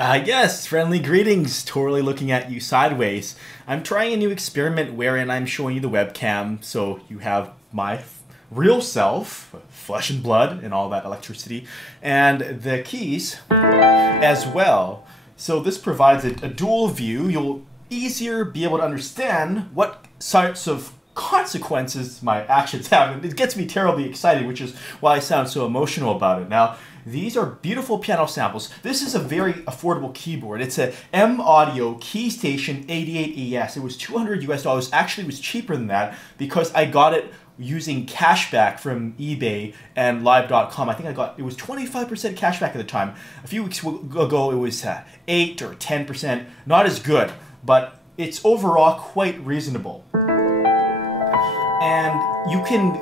Yes, friendly greetings. Totally looking at you sideways. I'm trying a new experiment wherein I'm showing you the webcam, so you have my real self, flesh and blood, and all that electricity, and the keys as well. So this provides a dual view. You'll easier be able to understand what sorts of consequences my actions have. And it gets me terribly excited, which is why I sound so emotional about it. Now, these are beautiful piano samples. This is a very affordable keyboard. It's a M Audio KeyStation 88ES. It was $200 US. Actually, it was cheaper than that because I got it using cashback from eBay and live.com. I think it was 25% cashback at the time. A few weeks ago, it was 8 or 10%. Not as good, but it's overall quite reasonable. And you can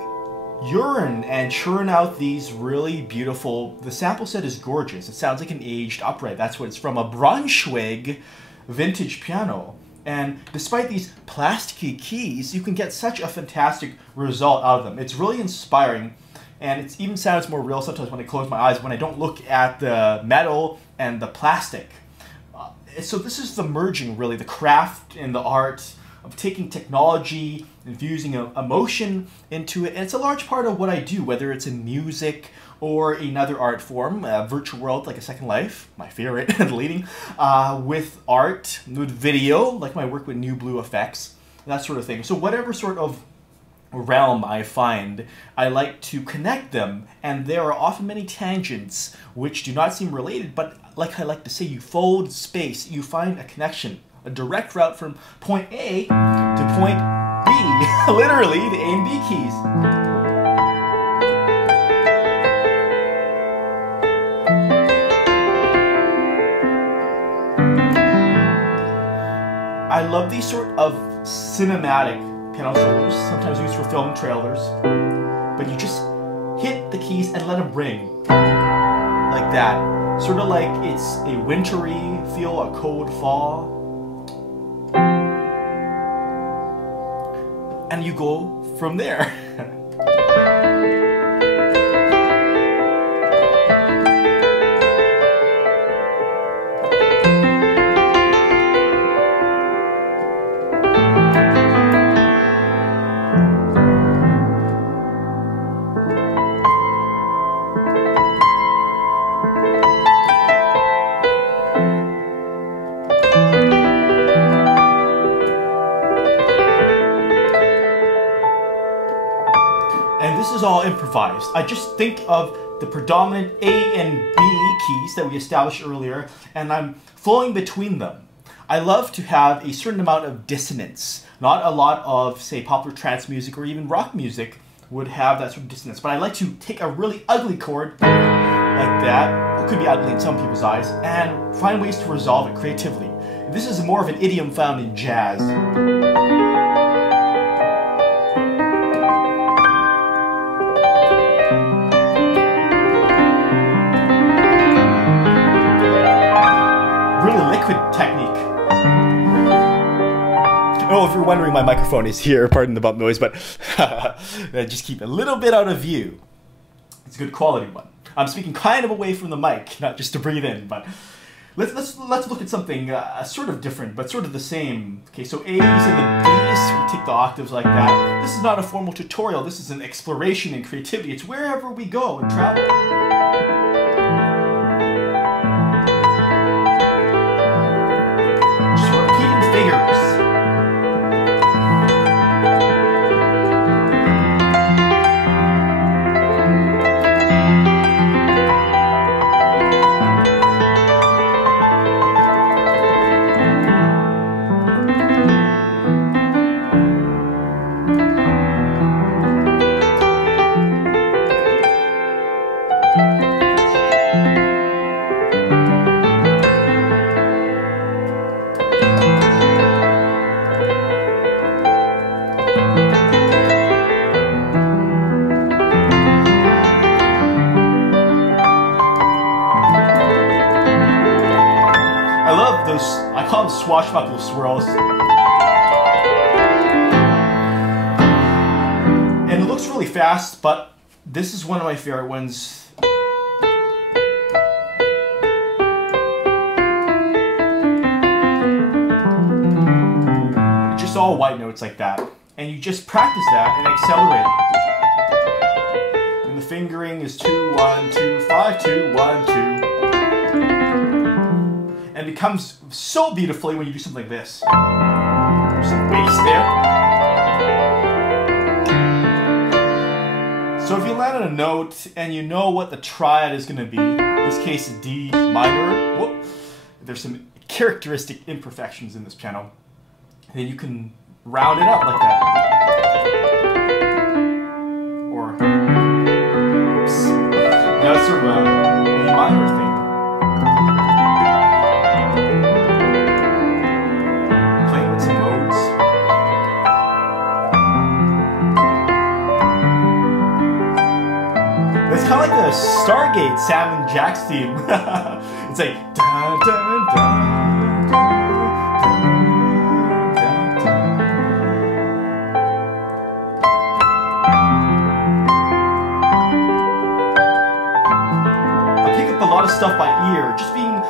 yearn and churn out these really beautiful, the sample set is gorgeous. It sounds like an aged upright. That's what it's from, a Braunschweig vintage piano. And despite these plasticky keys, you can get such a fantastic result out of them. It's really inspiring, and it even sounds more real sometimes when I close my eyes, when I don't look at the metal and the plastic. So this is the merging, really, the craft and the art of taking technology, infusing emotion into it. And it's a large part of what I do, whether it's in music or another art form, virtual world like a Second Life, my favorite, and leading, with art, with video, like my work with New Blue Effects, that sort of thing. So whatever sort of realm I find, I like to connect them, and there are often many tangents which do not seem related, but like I like to say, you fold space, you find a connection, a direct route from point A to point B, literally the A and B keys. I love these sort of cinematic piano solos, sometimes used for film trailers, but you just hit the keys and let them ring like that. Sort of like it's a wintry feel, a cold fall. And you go from there. And this is all improvised. I just think of the predominant A and B keys that we established earlier, and I'm flowing between them. I love to have a certain amount of dissonance. Not a lot of, say, popular trance music or even rock music would have that sort of dissonance, but I like to take a really ugly chord like that, it could be ugly in some people's eyes, and find ways to resolve it creatively. This is more of an idiom found in jazz. Technique. Oh, if you're wondering, my microphone is here, pardon the bump noise, but just keep it a little bit out of view. It's a good quality one. I'm speaking kind of away from the mic, not just to breathe in, but let's look at something sort of different, but sort of the same. Okay, so A's and the B's, we take the octaves like that. This is not a formal tutorial, this is an exploration in creativity. It's wherever we go and travel. Figures. I love those, I call them swashbuckle swirls. And it looks really fast, but this is one of my favorite ones. all white notes like that. And you just practice that and accelerate. And the fingering is 2, 1, 2, 5, 2, 1, 2. And it becomes so beautifully when you do something like this. There's some bass there. So if you land on a note and you know what the triad is going to be, in this case D minor, whoop, there's some characteristic imperfections in this piano, then you can round it up like that. Or, oops, that's sort of a B minor thing. Playing with some modes. It's kind of like the Stargate Sam and Jack's theme. It's like da da da. Stuff by ear, just being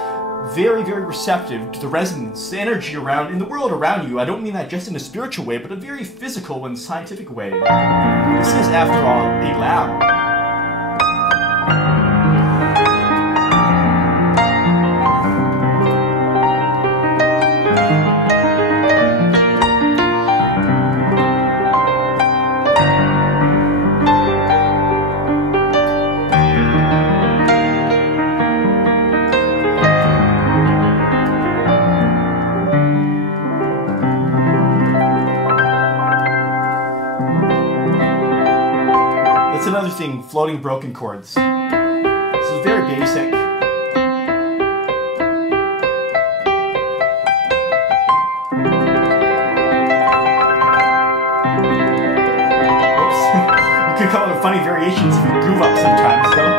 very, very receptive to the resonance, the energy around, in the world around you. I don't mean that just in a spiritual way, but a very physical and scientific way. This is, after all, a lab. Another thing, floating broken chords. This is very basic. Oops. You can come up with funny variations if you goof up sometimes, though.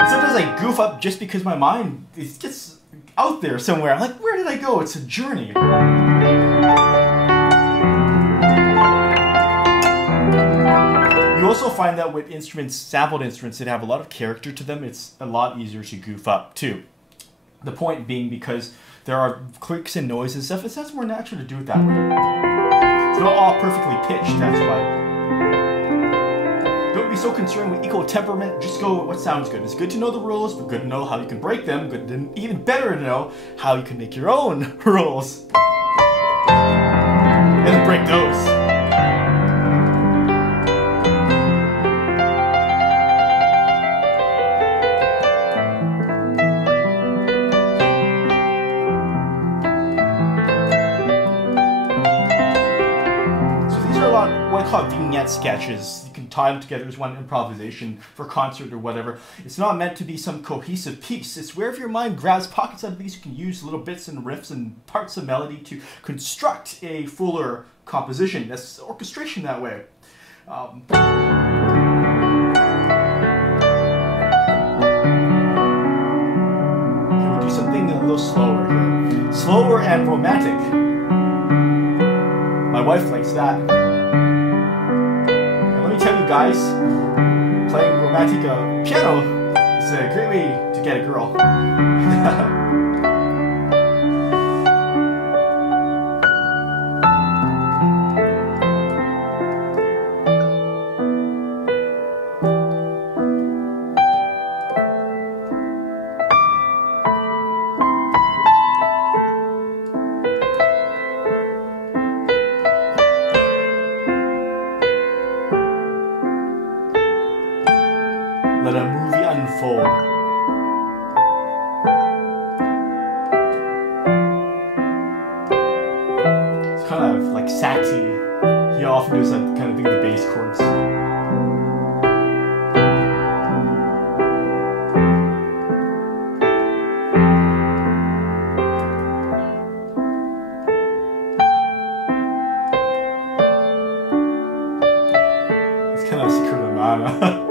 And sometimes I goof up just because my mind is just out there somewhere. I'm like, where did I go? It's a journey. You also find that with instruments, sampled instruments that have a lot of character to them, it's a lot easier to goof up too. The point being because there are clicks and noises and stuff, it's more natural to do it that way. It's not all perfectly pitched, that's why. Don't be so concerned with equal temperament, just go with what sounds good. It's good to know the rules, but good to know how you can break them, good to, even better to know how you can make your own rules. And then break those. What I call vignette sketches. You can tie them together as one improvisation for concert or whatever. It's not meant to be some cohesive piece. It's wherever your mind grabs pockets out of these, you can use little bits and riffs and parts of melody to construct a fuller composition. That's orchestration that way. Can we do something a little slower here? Slower and romantic. My wife likes that. Tell you guys, playing romantic piano is a great way to get a girl. Let a movie unfold. It's kind of like Satie. He often does that kind of thing with the bass chords. It's kind of Secret of Mana.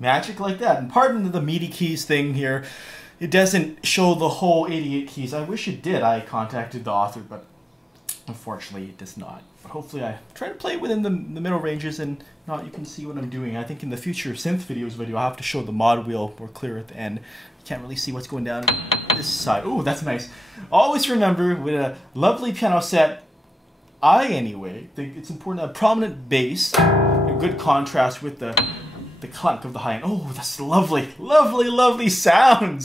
magic like that. And pardon the MIDI keys thing here. It doesn't show the whole 88 keys. I wish it did. I contacted the author, but unfortunately it does not. But hopefully I try to play within the middle ranges, and not you can see what I'm doing. I think in the future synth videos video I'll have to show the mod wheel more clear at the end. You can't really see what's going down this side. Oh, that's nice. Always remember, with a lovely piano set, I think it's important to have prominent bass, a good contrast with the clunk of the high end. Oh, that's lovely, lovely, lovely sounds.